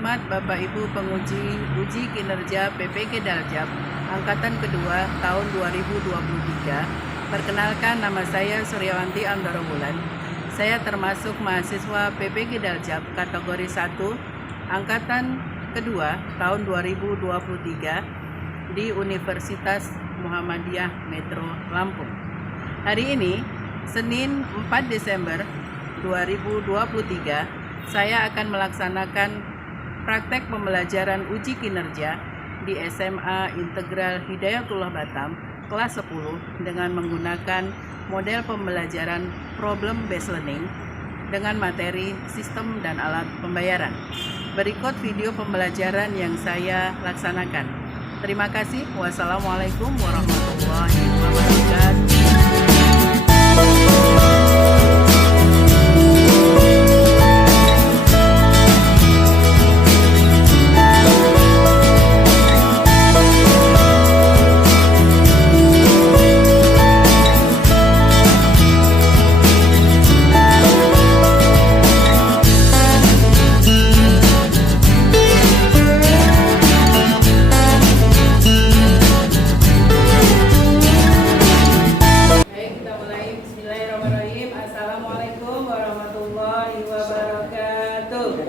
terhormat Bapak Ibu penguji uji kinerja PPG Daljab Angkatan Kedua tahun 2023. Perkenalkan, nama saya Suryawanti Andorobulan. Saya termasuk mahasiswa PPG Daljab kategori 1 Angkatan Kedua tahun 2023 di Universitas Muhammadiyah Metro Lampung. Hari ini, Senin 4 Desember 2023, saya akan melaksanakan praktek pembelajaran uji kinerja di SMA Integral Hidayatullah Batam kelas 10 dengan menggunakan model pembelajaran problem based learning dengan materi sistem dan alat pembayaran. Berikut video pembelajaran yang saya laksanakan. Terima kasih. Wassalamualaikum warahmatullahi wabarakatuh.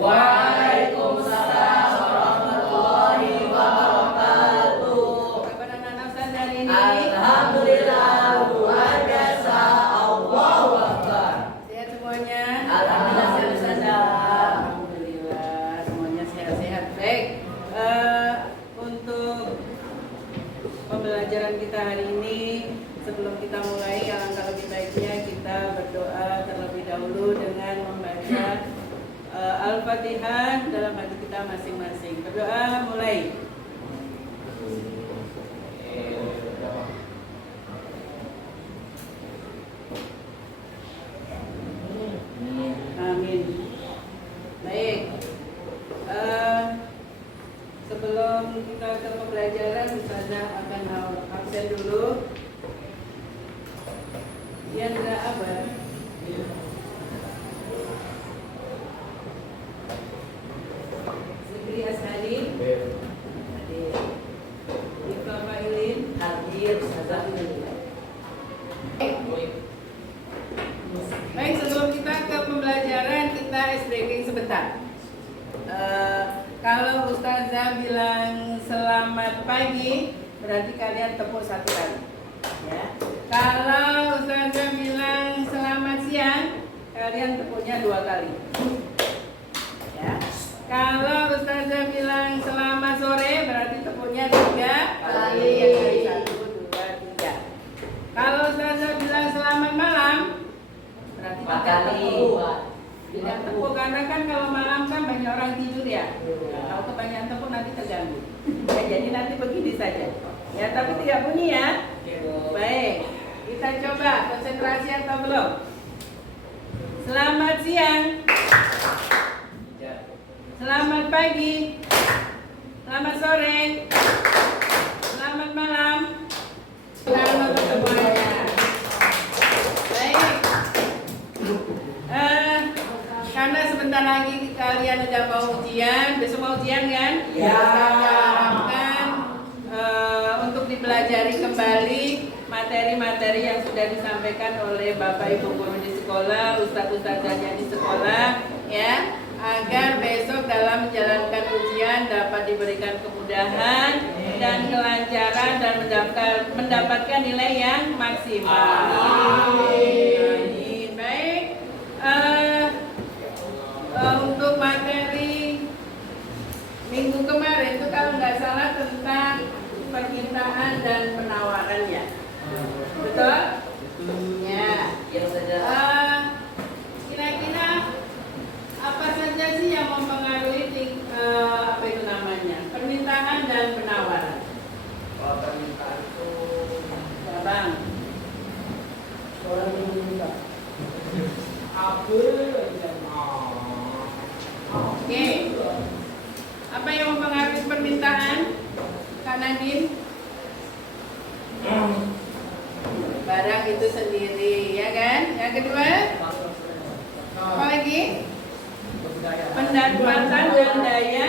Waalaikumsalam warahmatullahi wabarakatuh. Kapan anak-anak Ustaz hari ini? Alhamdulillah, luar biasa. Allahu Akbar. Sehat semuanya? Alhamdulillah, sehat. Alhamdulillah, semuanya sehat-sehat. Baik, untuk pembelajaran kita hari ini, sebelum kita mulai, alangkah lebih baiknya kita berdoa terlebih dahulu dengan membaca Al-Fatihah dalam hati kita masing-masing. Berdoa mulai. Amin. Baik. Sebelum kita ke pembelajaran, Ustazah akan absen dulu. Yandra Abar. Zikri Ashari. Hadir. Ifa Failin. Hadir, Ustazah. Baik, sebelum kita ke pembelajaran, kita ice breaking sebentar. Kalau Ustazah bilang selamat pagi, berarti kalian tepuk satu kali. Ya. Kalau Ustazah bilang selamat siang, kalian tepuknya 2 kali. Ya. Kalau Ustazah bilang selamat sore, berarti tepuknya 3 kali. 1, 2, 3. Kalau Ustazah bilang selamat malam, berarti 4 kali. Tidak tepuk, karena kan kalau malam kan banyak orang tidur ya. Kalau kebanyakan tepuk nanti terganggu. Ya, jadi nanti begini saja. Ya, tapi tidak bunyi ya. Baik, kita coba konsentrasi atau belum? Selamat siang. Selamat pagi. Selamat sore. Selamat malam. Selamat semuanya. Baik. Karena sebentar lagi kalian udah mau ujian, besok mau ujian kan? Ya. Saya harapkan untuk dipelajari kembali materi-materi yang sudah disampaikan oleh Bapak Ibu guru di sekolah, ustadz-ustadzanya di sekolah, ya, agar besok dalam menjalankan ujian dapat diberikan kemudahan dan kelancaran dan mendapatkan nilai yang maksimal. Amin. Baik. Untuk materi minggu kemarin itu kalau nggak salah tentang permintaan dan penawaran ya, betul? Ya. Kira-kira apa saja sih yang mempengaruhi apa itu namanya permintaan dan penawaran? Kalau permintaan itu, Ya, Bang. orang yang minta. Oke. Apa yang mempengaruhi permintaan? Kak Nadine? Barang itu sendiri, ya kan? Yang kedua? Apa lagi? Pendapatan dan daya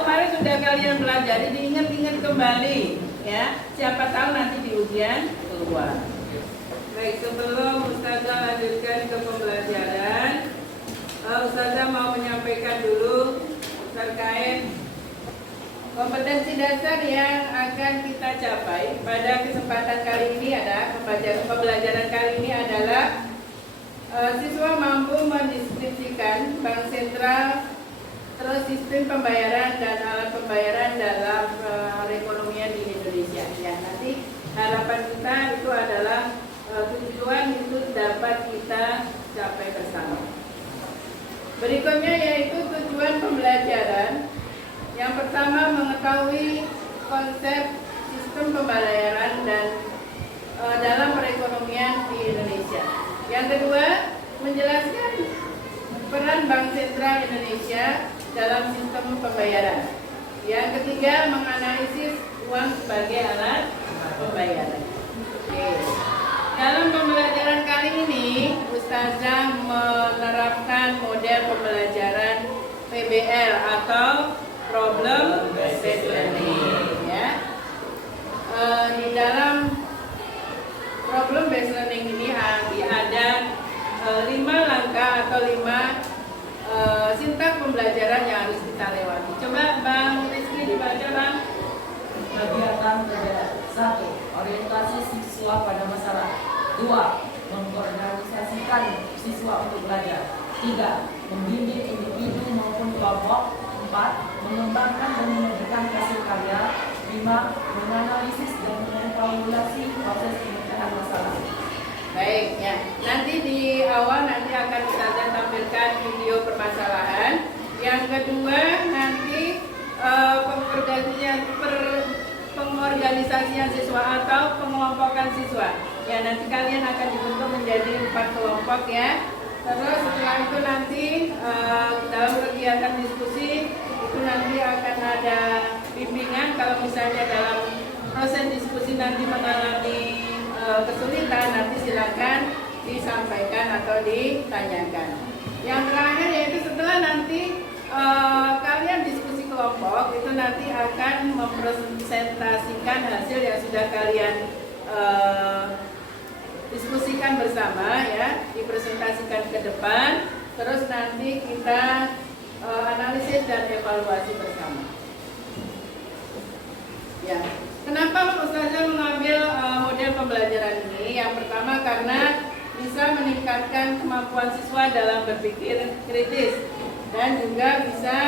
kemarin sudah kalian pelajari, diingat-ingat kembali ya. Siapa tahu nanti di ujian keluar. Baik, sebelum Ustazah lanjutkan ke pembelajaran, Ustazah mau menyampaikan dulu terkait kompetensi dasar yang akan kita capai pada kesempatan kali ini. Ada pembelajaran kali ini adalah siswa mampu mendeskripsikan bank sentral, terus sistem pembayaran dan alat pembayaran dalam perekonomian di Indonesia. Ya, nanti harapan kita itu adalah tujuan itu dapat kita capai bersama. Berikutnya yaitu tujuan pembelajaran. Yang pertama, mengetahui konsep sistem pembayaran dan dalam perekonomian di Indonesia. Yang kedua, menjelaskan peran Bank Sentral Indonesia dalam sistem pembayaran. Yang ketiga, menganalisis uang sebagai alat pembayaran. Oke. Dalam pembelajaran kali ini, Ustazah menerapkan model pembelajaran PBL atau Problem Based Learning. Ya. Di dalam Problem Based Learning ini ada 5 langkah atau 5 sintak pembelajaran yang harus kita lewati. Coba Bang Rizky dibaca, Bang. Kegiatan pembelajaran. 1. Orientasi siswa pada masalah. 2. Mengorganisasikan siswa untuk belajar. 3. Membimbing individu maupun kelompok. 4. Mengembangkan dan menunjukkan hasil karya. 5. Menganalisis dan mengevaluasi proses pemecahan masalah. Baik, ya. Nanti di awal akan Ustazah tampilkan video permasalahan. Yang kedua nanti pengorganisasian siswa atau pengelompokan siswa. Ya, nanti kalian akan dibentuk menjadi 4 kelompok ya. Terus setelah itu nanti dalam kegiatan diskusi itu nanti akan ada bimbingan kalau misalnya dalam proses diskusi nanti mengalami kesulitan, nanti silakan disampaikan atau ditanyakan. Yang terakhir yaitu setelah nanti kalian diskusi kelompok itu nanti akan mempresentasikan hasil yang sudah kalian diskusikan bersama ya, dipresentasikan ke depan, terus nanti kita analisis dan evaluasi bersama. Ya, kenapa Ustazah mengambil model pembelajaran ini? Yang pertama karena bisa meningkatkan kemampuan siswa dalam berpikir kritis dan juga bisa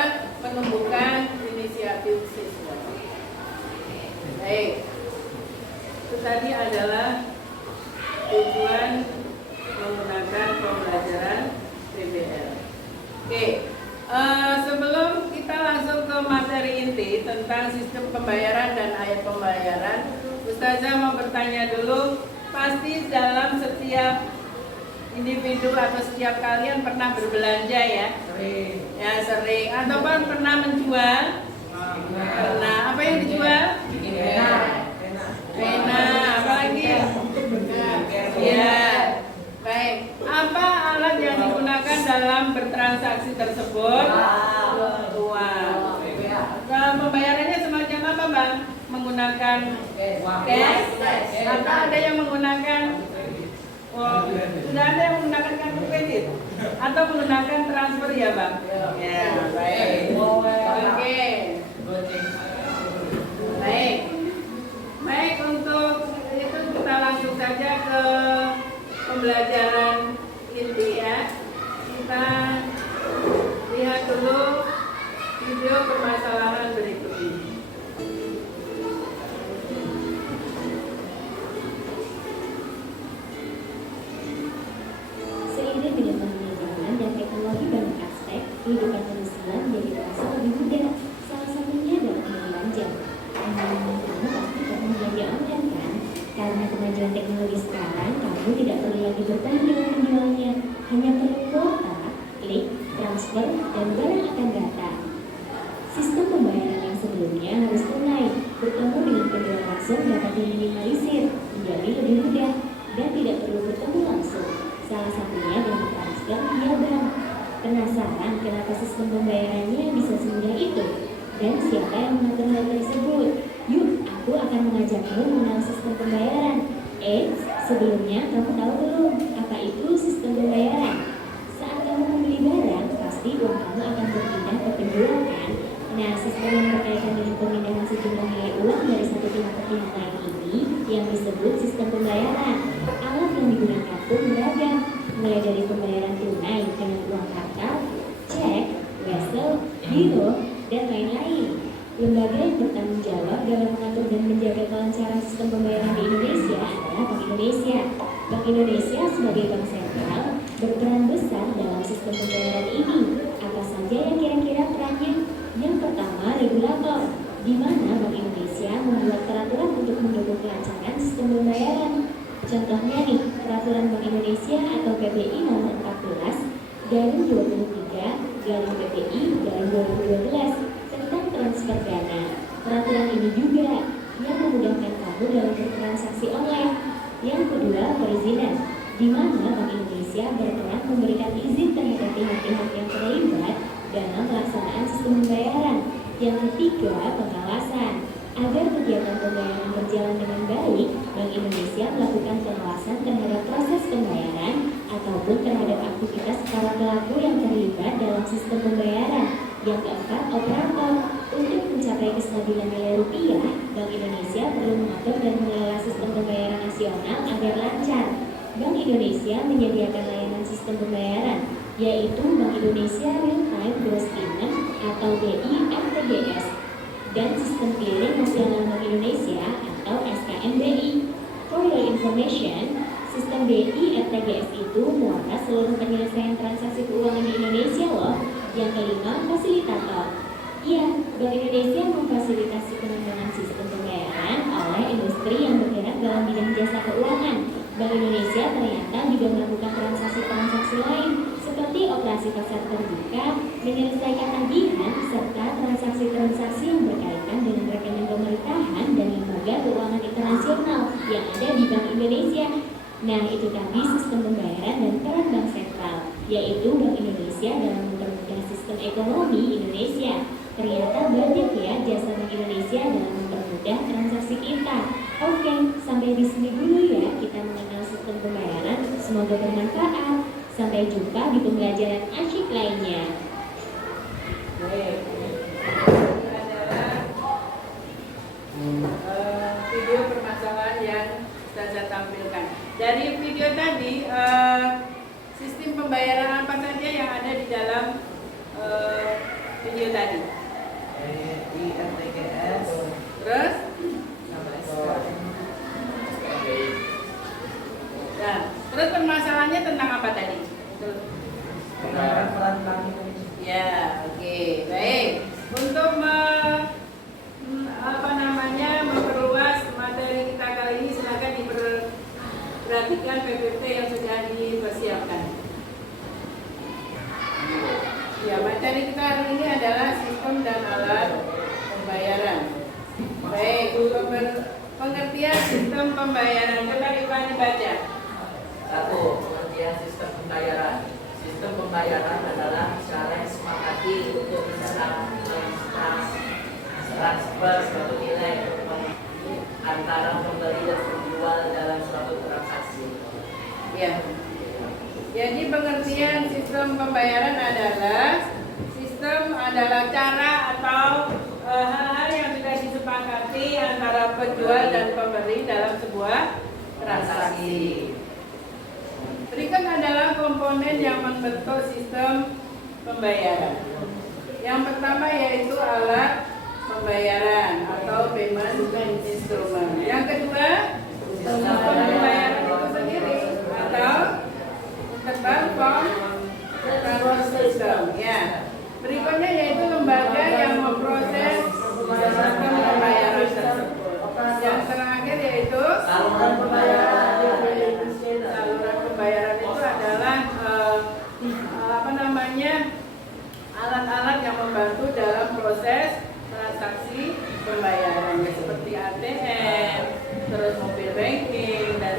menumbuhkan inisiatif siswa. Baik, itu tadi adalah tujuan menggunakan pembelajaran PBL. Oke, sebelum kita langsung ke materi inti tentang sistem pembayaran dan ayat pembayaran, Ustazah mau bertanya dulu, pasti dalam setiap individu atau setiap kalian pernah berbelanja ya? Sering. Ya, sering. Ataupun pernah menjual? Pernah. Apa yang dijual? Pena. Apa lagi? Ya. Baik. Apa alat yang digunakan dalam bertransaksi tersebut? Uang. Pembayarannya semacam apa, Bang? Menggunakan cash? Atau ada yang menggunakan sudah ada yang menggunakan kartu kredit atau menggunakan transfer ya, Bang? Ya, baik. Oke. Baik, untuk itu kita langsung saja ke pembelajaran inti ya. Kita lihat dulu video permasalahan berikut ini. Seiring dengan majunya zaman dan teknologi banyak aspek, kehidupan manusia menjadi terasa lebih mudah. Salah satunya adalah berbelanja. Kamu pasti pernah belanja online kan? Karena kemajuan teknologi sekarang, kamu tidak perlu lagi bertanya dengan penjualnya. Hanya perlu kuota, klik, transfer, dan barang akan datang. Sistem pembayaran yang sebelumnya harus tunai, bertemu dengan penjual langsung dapat diminimalisir, menjadi lebih mudah, dan tidak perlu bertemu langsung. Salah satunya dengan transfer via bank. Penasaran kenapa sistem pembayarannya bisa semudah itu? dan siapa yang mengatur hal tersebut. Yuk, aku akan mengajakmu mengenal sistem pembayaran. Sebelumnya kamu tahu belum apa itu sistem pembayaran? Saat kamu membeli barang, pasti uang kamu akan berpindah ke penjual kan? Nah, sistem yang berkaitan dengan pemindahan sejumlah nilai uang dari satu pihak ke pihak lain ini yang disebut sistem pembayaran. Alat yang digunakan pun beragam, mulai dari pembayaran tunai dengan uang kartal, cek, wesel, giro, dan lain-lain. Lembaga yang bertanggung jawab dalam mengatur dan menjaga kelancaran sistem pembayaran di Indonesia adalah Bank Indonesia. Bank Indonesia sebagai bank sentral berperan besar dalam sistem pembayaran ini. Apa saja yang kira-kira perannya? Yang pertama, regulator, di mana Bank Indonesia membuat peraturan untuk mendukung kelancaran sistem pembayaran. Contohnya nih, peraturan Bank Indonesia atau PBI nomor 14 garing 23 garing PBI garing 2012 tentang transfer dana. Peraturan ini juga yang memudahkan kamu dalam bertransaksi online. Yang kedua, perizinan, di mana Bank Indonesia berperan memberikan izin terhadap pihak-pihak yang terlibat dalam pelaksanaan sistem pembayaran. Yang ketiga, pengawasan. Agar kegiatan pembayaran berjalan dengan baik, Bank Indonesia melakukan pengawasan terhadap proses pembayaran ataupun terhadap aktivitas para pelaku yang terlibat dalam sistem pembayaran. Yang keempat, operator. Untuk mencapai kestabilan nilai rupiah, Bank Indonesia perlu mengatur dan mengelola sistem pembayaran nasional agar lancar. Bank Indonesia menyediakan layanan sistem pembayaran, yaitu Bank Indonesia Real Time Gross Payment atau BI RTGS, dan Sistem Clearing Nasional Bank Indonesia atau SKNBI. For your information, sistem BI RTGS itu muatas seluruh penyelesaian transaksi keuangan di Indonesia loh. Yang kelima, fasilitator. Ya, Bank Indonesia memfasilitasi pengembangan sistem pembayaran oleh industri yang bergerak dalam bidang jasa keuangan. Bank Indonesia ternyata juga melakukan transaksi-transaksi lain seperti operasi pasar terbuka, menyelesaikan tagihan, serta transaksi-transaksi yang berkaitan dengan rekening pemerintahan dan lembaga keuangan internasional yang ada di Bank Indonesia. Nah, itu tadi sistem pembayaran dan peran bank sentral, yaitu Bank Indonesia dalam mempermudah sistem ekonomi Indonesia. Ternyata banyak ya jasa Bank Indonesia dalam mempermudah transaksi kita. Oke, sampai di sini dulu ya kita mengenal sistem pembayaran. Semoga bermanfaat. Sampai jumpa di pembelajaran asyik lainnya. Video permasalahan yang saya tampilkan. Dari video tadi, sistem pembayaran apa saja yang ada di dalam video tadi? RTGS, Terus? Nah, terus permasalahannya tentang apa tadi? peran Bank Indonesia. Ya, oke, baik. Untuk memperluas materi kita kali ini, silakan diperhatikan PPT yang sudah dipersiapkan. Ya, materi kita hari ini adalah sistem dan alat pembayaran. Baik, untuk pengertian sistem pembayaran, coba dibaca. 1. Pengertian sistem pembayaran. Sistem pembayaran adalah cara yang disepakati untuk bisa transfer suatu nilai antara pembeli dan penjual dalam suatu transaksi. Ya. Jadi pengertian sistem pembayaran adalah cara atau hal-hal yang sudah disepakati antara penjual dan pembeli dalam sebuah transaksi. Berikut adalah komponen yang membentuk sistem pembayaran. Yang pertama yaitu alat pembayaran atau payment instrument. Yang kedua, sistem pembayaran itu sendiri atau terbangun transfer system. Ya. Berikutnya yaitu lembaga yang memproses sistem pembayaran tersebut. Yang terakhir yaitu saluran pembayaran. Saluran pembayaran itu adalah alat-alat yang membantu dalam proses transaksi pembayaran seperti ATM, terus mobile banking dan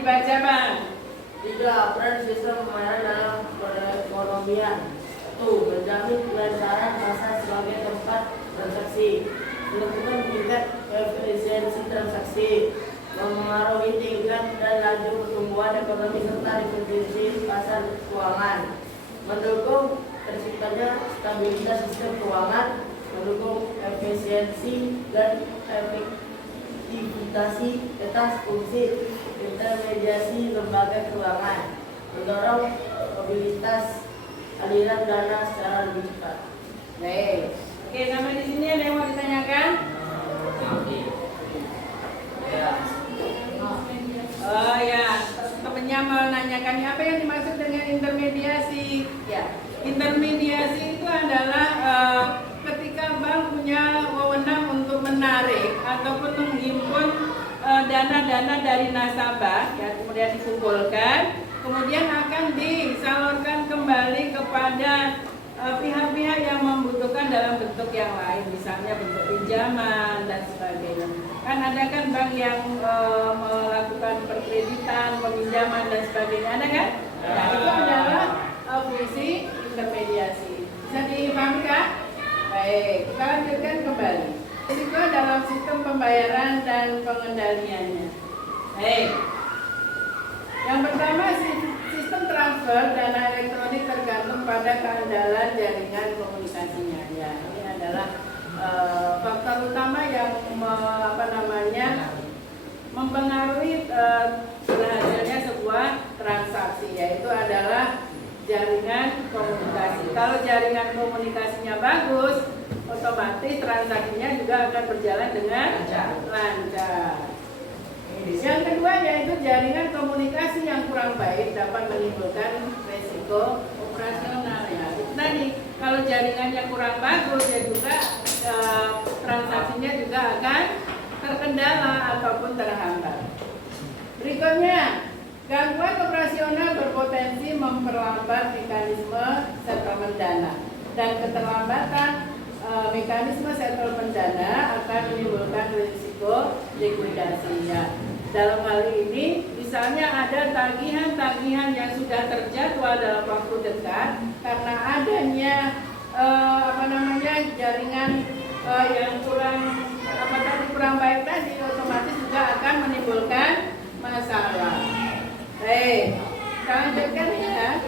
dibaca Bang. 3. Peran sistem pembayaran dalam perekonomian. 1. Menjamin kelancaran pasar sebagai tempat transaksi. Menentukan tingkat efisiensi transaksi. Memengaruhi tingkat dan laju pertumbuhan ekonomi serta efisiensi pasar keuangan. Mendukung terciptanya stabilitas sistem keuangan. Mendukung efisiensi dan efektivitas fungsi intermediasi lembaga keuangan, mendorong mobilitas aliran dana secara lebih cepat. Baik. Oke, sampai di sini ada yang mau ditanyakan? Oh ya, temennya menanyakan apa yang dimaksud dengan intermediasi? Ya, intermediasi itu adalah ketika bank punya wewenang untuk menarik ataupun menghimpun dana-dana dari nasabah, ya, kemudian dikumpulkan, kemudian akan disalurkan kembali kepada pihak-pihak yang membutuhkan dalam bentuk yang lain, misalnya bentuk pinjaman dan sebagainya. Kan ada kan bank yang melakukan perkreditan, peminjaman dan sebagainya, ada kan? Nah, itu adalah fungsi intermediasi. Bisa dipahami kan? Baik, kita lanjutkan kembali. Risiko dalam sistem pembayaran dan pengendaliannya. Baik. Yang pertama, sistem transfer dana elektronik tergantung pada keandalan jaringan komunikasinya. Ya, ini adalah faktor utama yang mempengaruhi berhasilnya sebuah transaksi, yaitu adalah jaringan komunikasi. Kalau jaringan komunikasinya bagus, otomatis transaksinya juga akan berjalan dengan lancar. Yang kedua yaitu jaringan komunikasi yang kurang baik dapat menimbulkan resiko operasional. Ya, itu tadi, kalau jaringannya kurang bagus ya juga transaksinya juga akan terkendala ataupun terhambat. Berikutnya, gangguan operasional berpotensi memperlambat mekanisme settlement dana, dan keterlambatan mekanisme settlement dana akan menimbulkan risiko likuidasinya. Dalam hal ini, misalnya ada tagihan-tagihan yang sudah terjadwal dalam waktu dekat karena adanya jaringan yang kurang baik tadi, otomatis juga akan menimbulkan masalah. Baik, kita lanjutkan ya.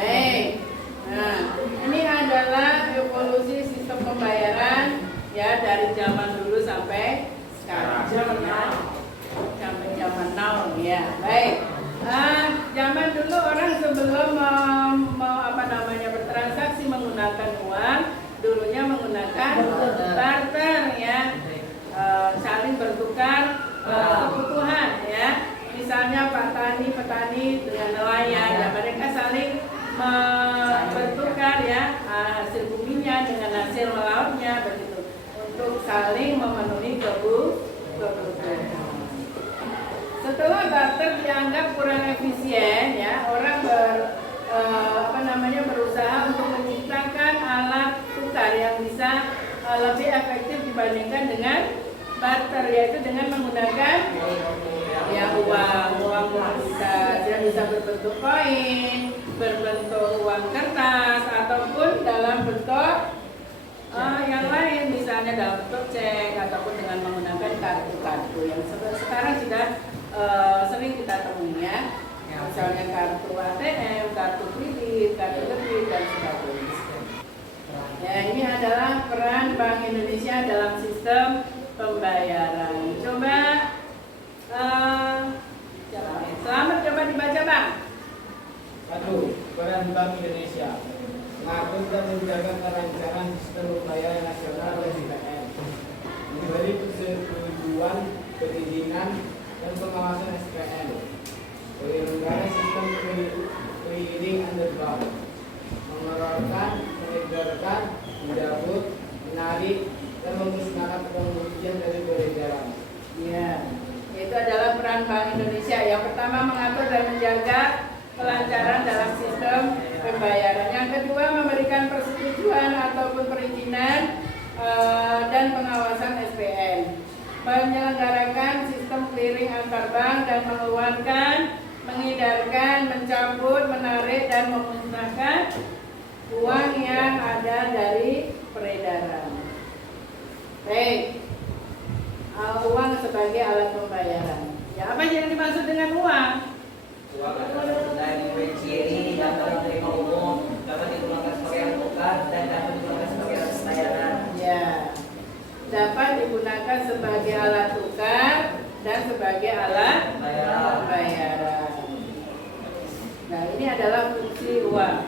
Baik. Nah, ini adalah evolusi sistem pembayaran ya dari zaman dulu sampai sekarang. Sampai zaman now ya. Baik. Zaman dulu orang sebelum bertransaksi menggunakan uang, dulunya menggunakan barter ya. Saling bertukar kebutuhan ya. Misalnya petani dengan nelayan, ya mereka saling bertukar ya hasil buminya dengan hasil melautnya begitu, untuk saling memenuhi kebutuhan. Setelah barter dianggap kurang efisien ya, orang berusaha untuk menciptakan alat tukar yang bisa lebih efektif dibandingkan dengan barter, yaitu dengan menggunakan ya uang bisa berbentuk koin, berbentuk uang kertas, ataupun dalam bentuk yang lain, misalnya dalam bentuk cek ataupun dengan menggunakan kartu-kartu yang sekarang sudah sering kita temui ya, misalnya kartu ATM, kartu kredit, kartu debit dan sebagainya. Ya, ini adalah peran Bank Indonesia dalam sistem pembayaran. Coba Selamat, coba dibaca Bang. 1. Peran Bank Indonesia mengatur dan menjaga kelancaran sistem pembayaran nasional dan BPN, memberi persetujuan, perizinan, dan pengawasan SPN, penyelenggara sistem clearing underbank, mengeluarkan, mengedarkan, mencabut, menarik, dan memusnahkan pengujian dari peredaran. Ya, itu adalah peran Bank Indonesia. Yang pertama, mengatur dan menjaga kelancaran dalam sistem pembayaran. Yang kedua, memberikan persetujuan ataupun perizinan dan pengawasan SPN. menyelenggarakan sistem clearing antar bank dan mengeluarkan, mengedarkan, mencabut, menarik dan memusnahkan uang yang ada dari peredaran. Baik, uang sebagai alat pembayaran. Ya, apa yang dimaksud dengan uang? Uang adalah benda yang memiliki ciri dapat diterima umum, dapat digunakan sebagai alat tukar dan dapat digunakan sebagai alat pembayaran. Ya, dapat digunakan sebagai alat tukar dan sebagai alat pembayaran. Nah, ini adalah fungsi uang.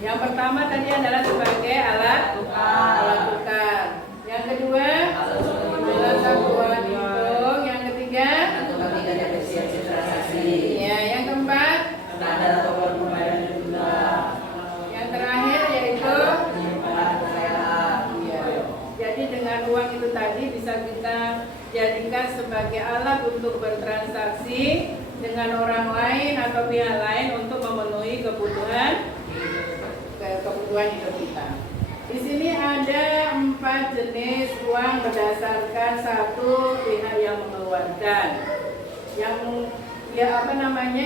Yang pertama tadi adalah sebagai alat tukar. Yang kedua adalah satuan hitung. Yang ketiga efisiensi transaksi. ya, yang keempat Standar atau pembayaran jumlah. yang terakhir yaitu Penyimpanan pembayaran. ya. Jadi dengan uang itu tadi bisa kita jadikan sebagai alat untuk bertransaksi dengan orang lain atau pihak lain untuk memenuhi kebutuhan hidup kita. Di sini ada 4 jenis uang berdasarkan satu pihak yang mengeluarkan.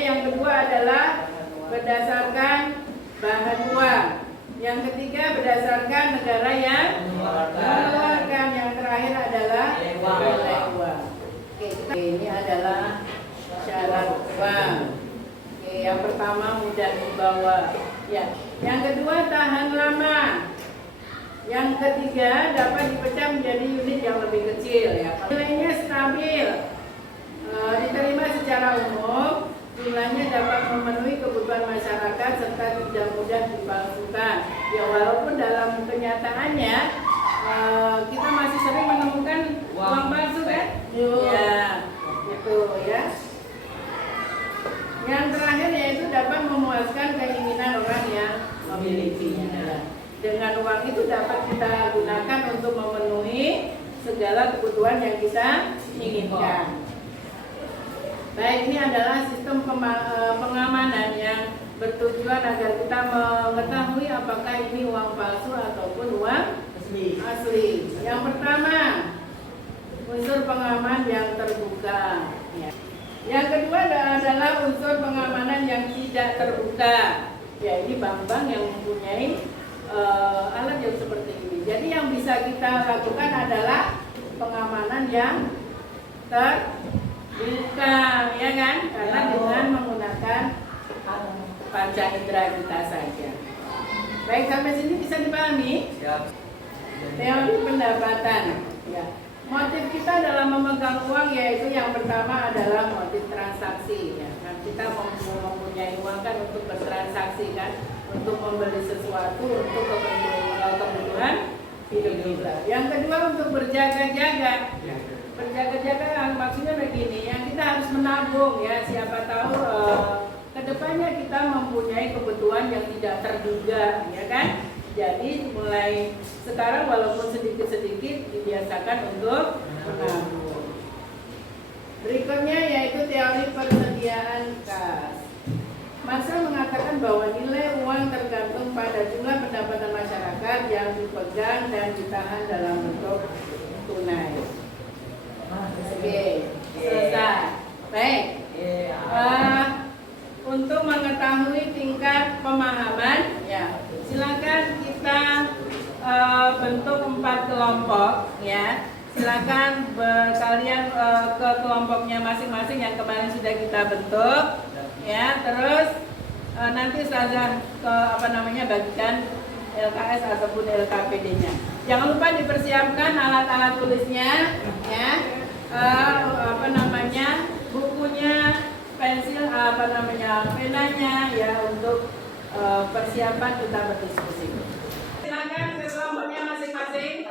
Yang kedua adalah berdasarkan bahan uang. Yang ketiga berdasarkan negara yang mengeluarkan. Yang terakhir adalah nilai uang. Oke, ini adalah syarat uang. Oke, yang pertama mudah dibawa. Ya. Yang kedua tahan lama. Yang ketiga dapat dipecah menjadi unit yang lebih kecil. Ya. Nilainya stabil, diterima secara umum, jumlahnya dapat memenuhi kebutuhan masyarakat serta tidak mudah dipalsukan. Ya, walaupun dalam kenyataannya kita masih sering menemukan uang palsu kan? Ya, itu ya. Yang terakhir yaitu dapat memuaskan keinginan orang yang memilikinya. Dengan uang itu dapat kita gunakan untuk memenuhi segala kebutuhan yang kita inginkan. Baik, ini adalah sistem pengamanan yang bertujuan agar kita mengetahui apakah ini uang palsu ataupun uang asli. Yang pertama, unsur pengaman yang terbuka. Ya. Yang kedua adalah unsur pengamanan yang tidak terbuka. Ya, ini bank-bank yang mempunyai alat yang seperti ini. Jadi yang bisa kita lakukan adalah pengamanan yang terbuka, ya kan? Karena dengan menggunakan panca indera kita saja. Baik, sampai sini bisa dipahami? Siap. Teori pendapatan. Ya. Motif kita dalam memegang uang yaitu yang pertama adalah motif transaksi. Ya. Kan kita mempunyai uang kan untuk bertransaksi kan, untuk membeli sesuatu untuk kebutuhan hidup kita. Yang kedua untuk berjaga-jaga. Berjaga-jaga maksudnya begini, yang kita harus menabung ya, siapa tahu kedepannya kita mempunyai kebutuhan yang tidak terduga, ya kan? Jadi mulai sekarang walaupun sedikit-sedikit dibiasakan untuk menabung. Berikutnya yaitu teori persediaan kas. Marshall mengatakan bahwa nilai uang tergantung pada jumlah pendapatan masyarakat yang dipegang dan ditahan dalam bentuk tunai. Oke, selesai. Baik. Untuk mengetahui tingkat pemahaman, ya, silakan kita bentuk 4 kelompok, ya. Silakan kalian ke kelompoknya masing-masing yang kemarin sudah kita bentuk, ya. Terus nanti saja bagikan LKS ataupun LKPD-nya. Jangan lupa dipersiapkan alat-alat tulisnya, ya. Bukunya, pensil, penanya, ya, untuk persiapan kita berdiskusi. Silakan ke kelompoknya masing-masing.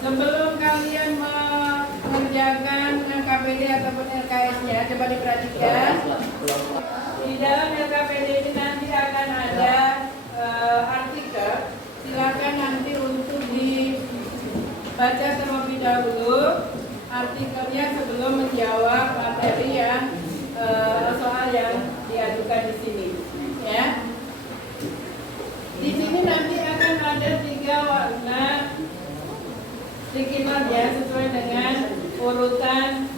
Sebelum kalian mengerjakan LKPD ataupun LKS-nya, coba diperhatikan. Di dalam LKPD ini nanti akan ada artikel. Silakan nanti untuk dibaca terlebih dahulu artikelnya sebelum menjawab materi yang soal yang di diadukan di sini, ya. Di sini nanti akan ada 3 warna sticky note ya, sesuai dengan urutan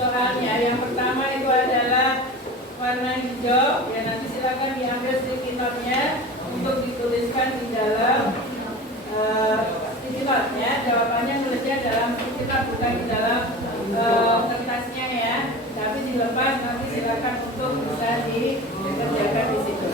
soalnya. Yang pertama itu adalah warna hijau, ya nanti silakan diambil sticky note-nya untuk dituliskan di dalam sticky note-nya. Jawabannya nulisnya dalam sticky note, bukan di dalam kertasnya ya, tapi dilepas nanti silakan untuk bisa dikerjakan di situ.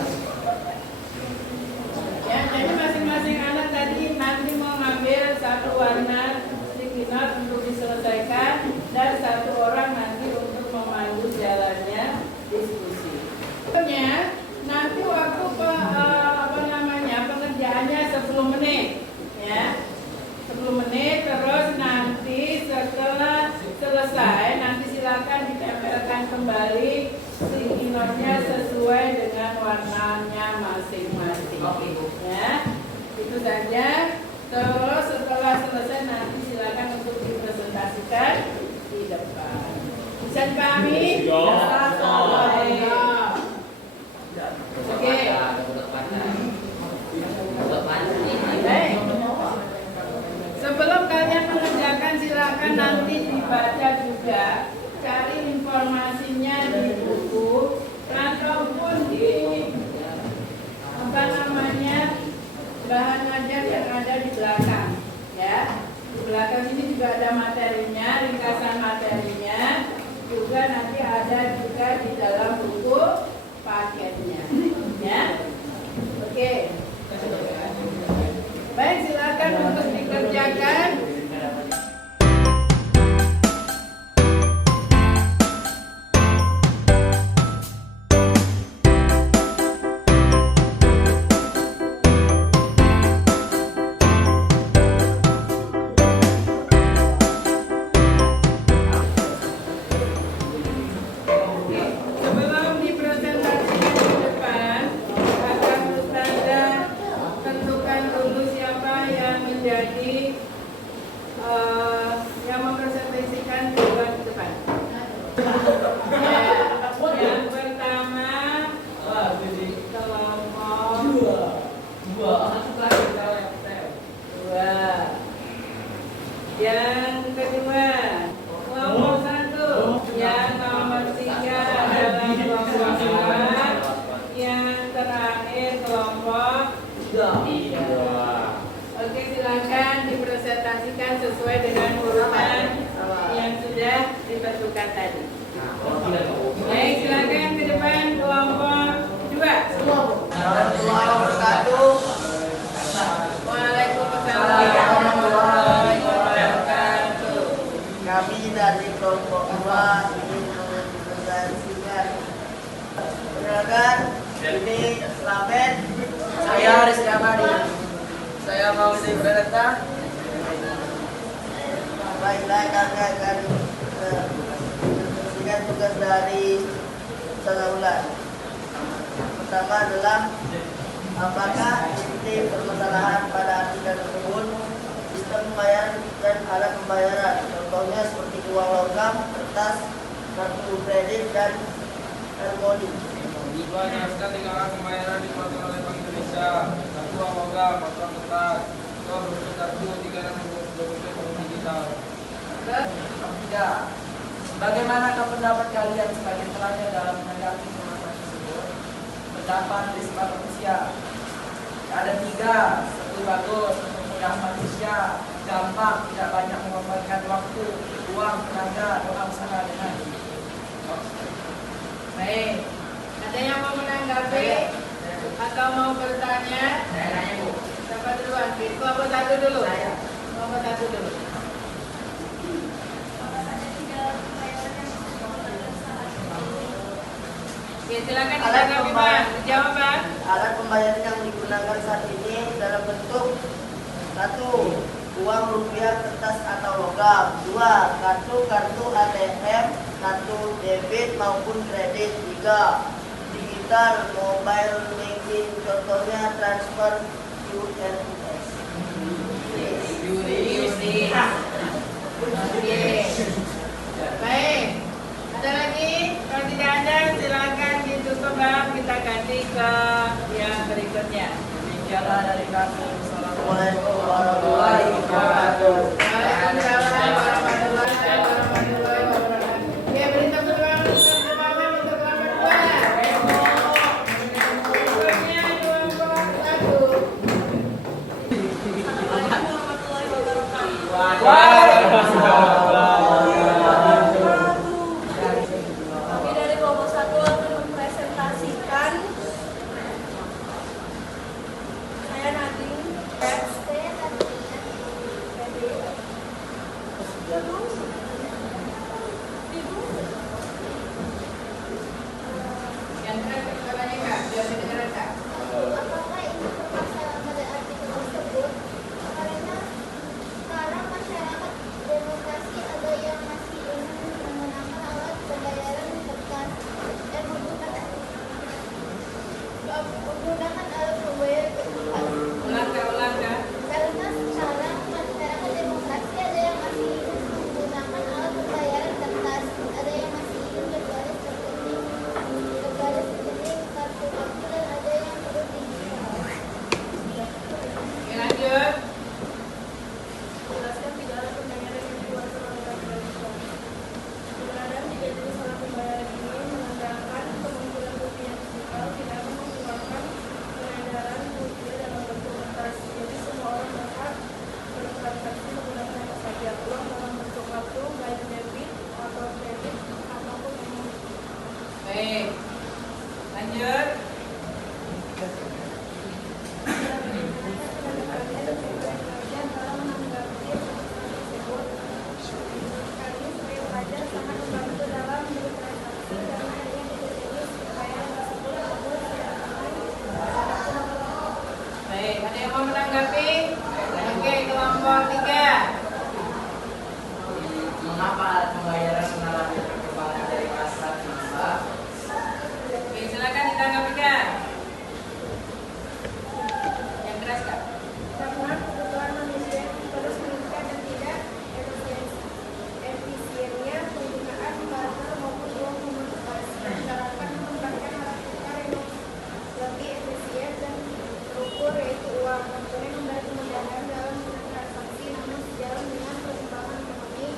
Ya, jadi masing-masing anak tadi nanti mau ngambil 1 warna sticky note untuk diselesaikan dan 1 orang nanti untuk memandu jalannya diskusi. Pokoknya nanti waktu pengerjaannya 10 menit, ya. 10 menit, terus nanti setelah selesai nanti silakan ditempelkan kembali sticky note-nya sesuai dengan warnanya masing-masing. Oke, Bu. Ya, itu saja. Terus setelah selesai nanti silakan untuk dipresentasikan di depan. Bisa dipahami? Oke. Baik. Sebelum kalian mengerjakan silakan nanti dibaca juga, cari informasinya di buku ataupun di bahan ajar yang ada di belakang, ya. Di belakang ini juga ada materinya, ringkasan materinya, juga nanti ada juga di dalam buku paketnya, ya. Oke. Baik, silakan untuk dikerjakan. Sebelum dipresentasikan di depan, akan Ustazah tentukan dulu siapa yang menjadi yang mempresentasikan di depan. Ya, yang pertama kelompok 2. Yang kedua kelompok 1. Yang nomor 3 adalah kelompok 4. Yang terakhir kelompok 3. Oke, silakan dipresentasikan sesuai dengan urutan yang sudah ditentukan tadi. Baik, silakan ke depan kelompok 2. Warahmatullahi wabarakatuh. Waalaikumsalam warahmatullahi wabarakatuh. Kami dari kelompok 2 ingin mempresentasikan. Perkenalkan, ini Slamet. Saya Rizky Amadi. Saya mau Beretta. Baiklah, kami akan menunjukkan tugas dari Ustazah Ulan. Pertama adalah apakah inti permasalahan pada artikel tersebut, sistem pembayaran dan alat pembayaran, contohnya seperti uang logam, kertas, kartu kredit, dan harmoni. Jelaskan 3 alat pembayaran dipakai oleh Bank Indonesia. 1 uang logam, 4 uang kertas, 2 berbentuk kartu, 3 dan berbentuk digital. Ketiga, bagaimanakah pendapat kalian sebagai pelajar dalam menanggapi permasalahan tersebut? Pendapat risiko manusia ada 3, 1 bagus, memudahkan manusia, gampang, tidak banyak mengorbankan waktu, uang, tenaga, doa usaha dengan. Baik, ada yang mau menanggapi atau mau bertanya? Saya nanya, Bu. Siapa duluan? Kelompok 1 dulu. Kelompok 1 dulu. Oke, silakan ditanggapi, Bang. Dijawab, Bang. Alat pembayaran yang digunakan saat ini dalam bentuk 1. Uang rupiah, kertas atau logam. 2. Kartu ATM, kartu debit maupun kredit. 3. Digital mobile banking, contohnya transfer QRS. Oke. Baik. Ada lagi? Kalau tidak ada, silakan ditutup Bang, kita ganti ke yang berikutnya. Demikianlah dari kami. Assalamualaikum warahmatullahi wabarakatuh. Waalaikumsalam warahmatullahi wabarakatuh. Ya, beri tepuk tangan untuk kelompok dua. Berikutnya kelompok satu. Kami dari kelompok 1 akan mempresentasikan saya Nadine, saya Yang terakhir suaranya Kak, biar didengar Kak. apakah ini terpaksa pada artikel tersebut? Karena sekarang masyarakat demokrasi ada yang masih ingin menggunakan alat pembayaran kertas dan menggunakan alat pembayaran kertas. Ulang Kak. Karena sekarang masyarakat demokrasi ada yang masih ingin menggunakan alat pembayaran kertas, ada yang masih ingin berbaris rekening kartu kartu dan ada yang perlu digital. Oke, lanjut. Jelaskan pidana pembayaran yang dikeluarkan oleh Bank Indonesia. Keberadaan tiga jenis alat pembayaran ini menandakan kemungkinan rupiah digital tidak akan mengeluarkan peredaran rupiah dalam bentuk kertas. Jadi semua orang berhak bertransaksi menggunakan apa saja uang dalam bentuk kartu, baik debit atau kredit ataupun yang Baik. Lanjut. Baik, ada yang mau menanggapi? Oke, kelompok 3. Mengapa alat pembayaran mengalami perkembangan dari masa ke masa? Oke, silakan ditanggapi Kak. Yang keras Kak. Karena kebutuhan manusia terus meningkat dan tidak efisiennya penggunaan barter maupun uang kertas diharapkan mengembangkan alat tukar yang lebih efisien dan terukur yaitu uang. Komponen memberi kemudahan dalam transaksi namun sejalan dengan perkembangan ekonomi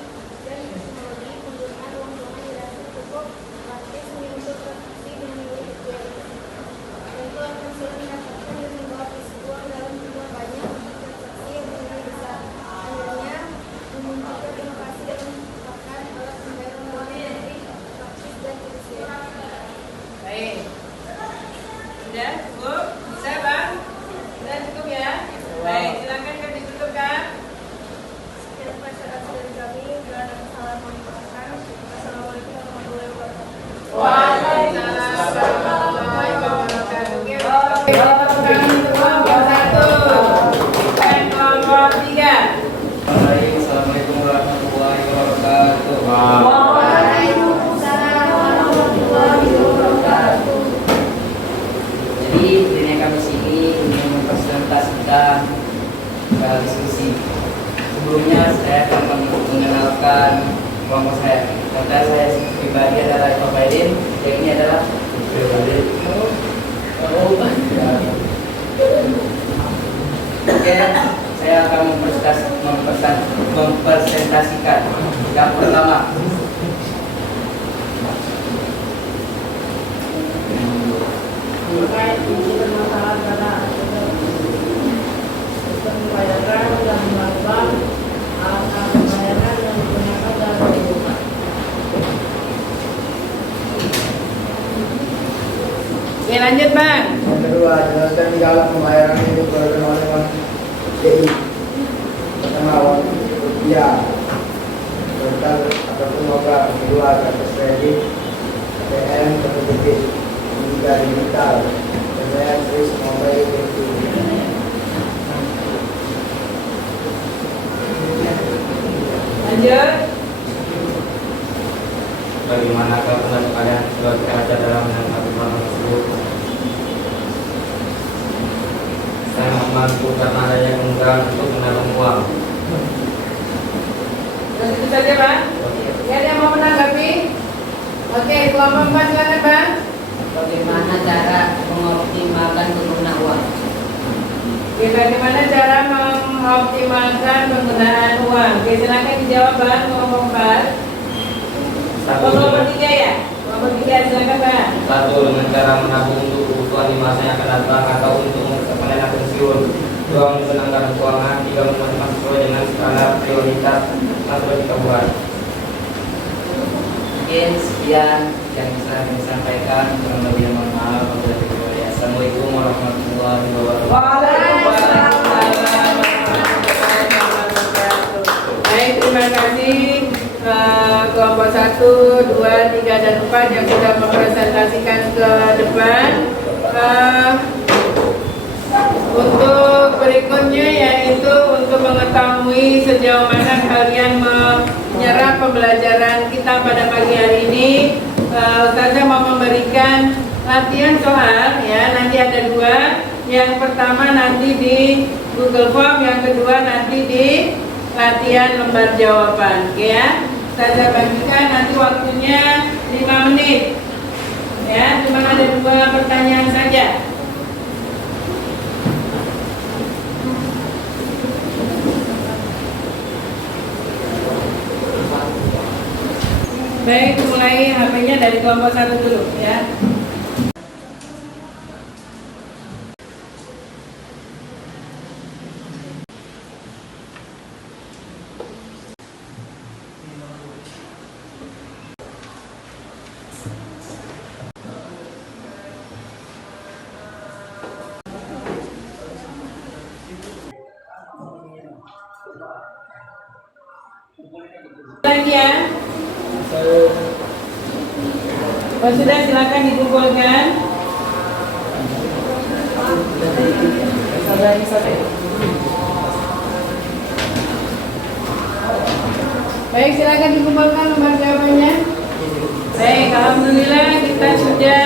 dan teknologi penggunaan uang tunai dirasa cukup praktis untuk transaksi dengan nilai kecil. Tentu akan sulit mendapatkan dan membawa uang dalam jumlah banyak untuk transaksi yang bernilai besar. Akhirnya memunculkan inovasi dalam menciptakan alat pembayaran uang yang lebih praktis dan efisien. Baik. Sudah cukup? Bisa Bang? Sudah cukup ya? Baik, silakan Kak ditutup Kak. Sekian presentasi dari kami. Bila ada kesalahan mohon dimaafkan. Assalamualaikum warahmatullahi wabarakatuh. Waalaikumsalam warahmatullahi wabarakatuh. Oke, kelompok 1 dan kelompok 3. Assalamualaikum warahmatullahi wabarakatuh. Waalaikumsalam warahmatullahi wabarakatuh. Jadi sebenarnya kami sini ingin mempresentasikan diskusi. Sebelumnya saya akan mengenalkan kelompok saya. Kata saya pribadi adalah Eko Baidin, yang ini adalah Oke, saya akan mempresentasikan yang pertama. Terkait isu permasalahan pada sistem pembayaran dan melakukan alat pembayaran yang digunakan dalam kehidupan. Oke, lanjut Bang. Yang kedua, jelaskan tiga alat pembayaran yang dikeluarkan oleh Bank BI. Pertama, uang rupiah, kertas ataupun logam. Kedua, kartu kredit, ATM, kartu debit. Ketiga, digital, pembayaran kris, mobile banking. Lanjut. Bagaimana keputusan kalian sebagai ajar dalam menanggapi problem tersebut? Saya membantu karena adanya kemudahan untuk menabung uang. Terus itu saja Bang. Ya, ada yang mau menanggapi? Oke, kelompok 4 silakan Bang. Bagaimana cara mengoptimalkan penggunaan uang? Bagaimana cara mengoptimalkan penggunaan uang? Oke, silakan dijawab Bang, kelompok 4. Kelompok 3 ya? Kelompok 3 silakan Bang. Satu, dengan cara menabung untuk kebutuhan di masa yang akan datang atau untuk mengenakan pensiun. Dua, menyusun anggaran keuangan. Tiga, memasukkan sesuai dengan skala prioritas yang sudah kita buat. Mungkin sekian yang bisa kami sampaikan. Kurang lebih mohon maaf. Assalamualaikum warahmatullahi wabarakatuh. Waalaikumsalam warahmatullahi wabarakatuh. Baik, terima kasih kelompok 1, 2, 3, dan 4 yang sudah mempresentasikan ke depan. Untuk berikutnya yaitu untuk mengetahui sejauh mana kalian menyerap pembelajaran kita pada pagi hari ini. Ustazah mau memberikan latihan soal ya, nanti ada 2. Yang pertama nanti di Google Form, yang kedua nanti di latihan lembar jawaban. Oke ya, Ustazah bagikan nanti waktunya 5 menit ya, cuma ada 2 pertanyaan saja. Baik, mulai HP-nya dari kelompok 1 dulu ya. Lagi ya. Oh, sudah, silakan dikumpulkan. Baik, silakan dikumpulkan lembar jawabannya. Baik, alhamdulillah kita sudah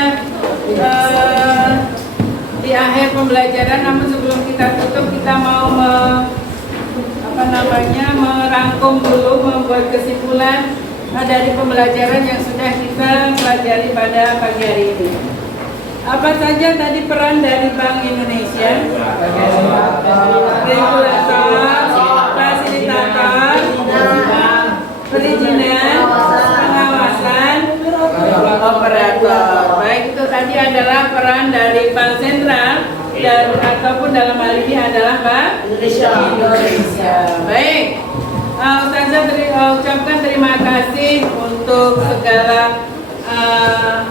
di akhir pembelajaran. Namun sebelum kita tutup, kita mau merangkum dulu, membuat kesimpulan dari pembelajaran yang sudah kita pelajari pada pagi hari ini. Apa saja tadi peran dari Bank Indonesia? Regulator, fasilitator, perizinan, pengawasan, operator. Baik, itu tadi adalah peran dari Bank Sentral dan ataupun dalam hal ini adalah Bank Indonesia. Baik. Ustazah ucapkan terima kasih untuk segala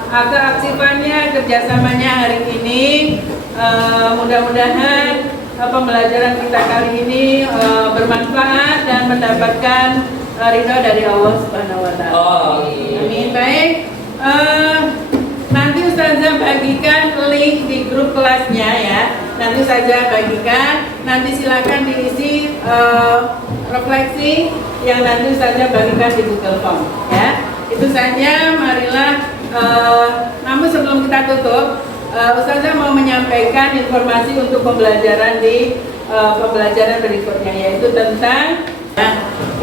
keaktifannya, kerjasamanya hari ini. Mudah-mudahan pembelajaran kita kali ini bermanfaat dan mendapatkan ridho dari Allah Subhanahu wa Ta'ala. Amin. Baik. Nanti Ustazah bagikan link di grup kelasnya ya. Nanti Ustazah bagikan. Nanti silakan diisi refleksi yang nanti Ustazah bagikan di Google Form ya. Itu saja, marilah. Namun sebelum kita tutup, Ustazah mau menyampaikan informasi untuk pembelajaran di pembelajaran berikutnya, yaitu tentang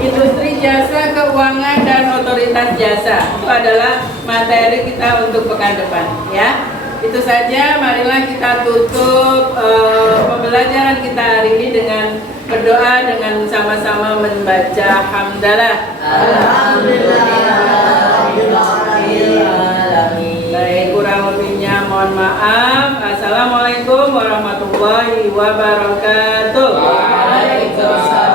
industri jasa keuangan dan otoritas jasa. Itu adalah materi kita untuk pekan depan ya. Itu saja, marilah kita tutup pembelajaran kita hari ini dengan berdoa, dengan sama-sama membaca hamdalah. Baik, kurang lebihnya mohon maaf. Assalamualaikum warahmatullahi wabarakatuh. Waalaikumsalam.